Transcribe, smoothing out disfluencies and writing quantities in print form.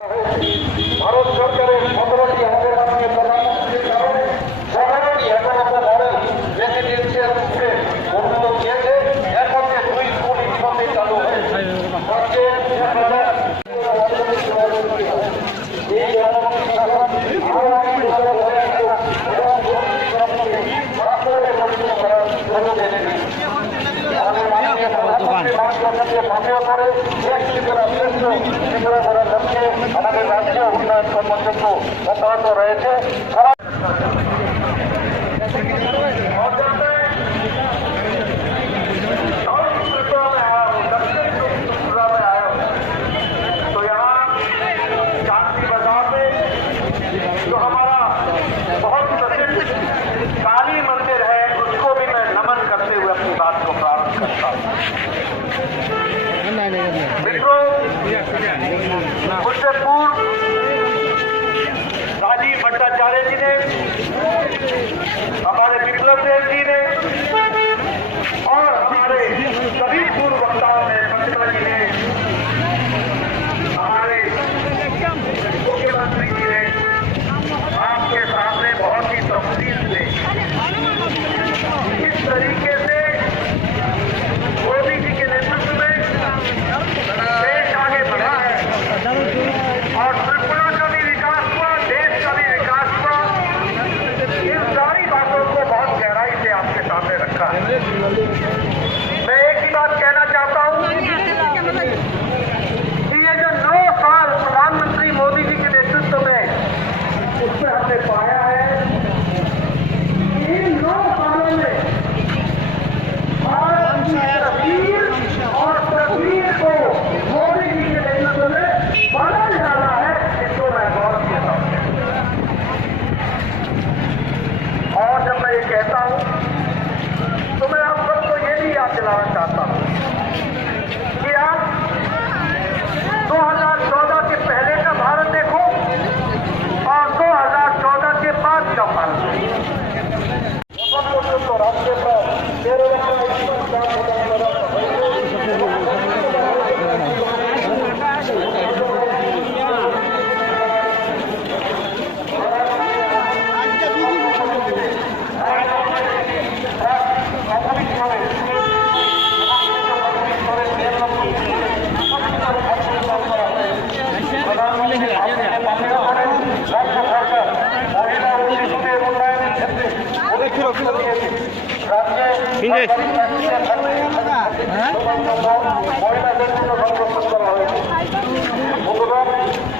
ভারত সরকারের ১৭টি আমাদের মাননীয় প্রধানমন্ত্রীর কারণে ১৭টি একমাত্র মডেল রেসিডেন্সিয়াল স্কুলে উন্নত দিয়েছে। এর মধ্যে 2 স্কুল ইতিমধ্যে চালু হয়েছে। আমাদের রাজ্যে উন্নয়ন কর্মযজ্ঞ অব্যাহত রয়েছে। जो हमारा बहुत प्रसिद्ध काली मंदिर है, उसको भी मैं नमन करते हुए अपनी बात को प्रारंभ करता हूँ। मित्रों, मुझसे पूर्व राजीव भट्टाचार्य जी ने, हमारे विप्लव देव जी ने और हमारे सभी पूर्व वक्ताओं ने, पत्रिका जी ने, हमारे मुख्यमंत्री जी ने आपके सामने बहुत ही तफसील से इस तरीके से मोदी जी के नेतृत्व में देश आगे बढ़ा है और त्रिपुरा का भी विकास हुआ, देश का भी विकास हुआ। इन सारी बातों को बहुत गहराई से आपके सामने रखा है। मैं एक ही बात कहना चाहता हूँ कि ये जो 9 साल प्रधानमंत्री मोदी जी के नेतृत्व में उसमें हमने पाया है, इन 9 सालों में भारत की तस्वीर और तस्वीर को मोदी जी के नेतृत्व में बदल डाला है। इसको मैं गौर देता हूँ। और जब मैं ये कहता हूँ तो मैं आप सबको ये भी याद दिलाना चाहता हूँ कि आप 2014 के पहले का भारत देखो और 2014 के बाद का भारत रास्ते पर মহিলা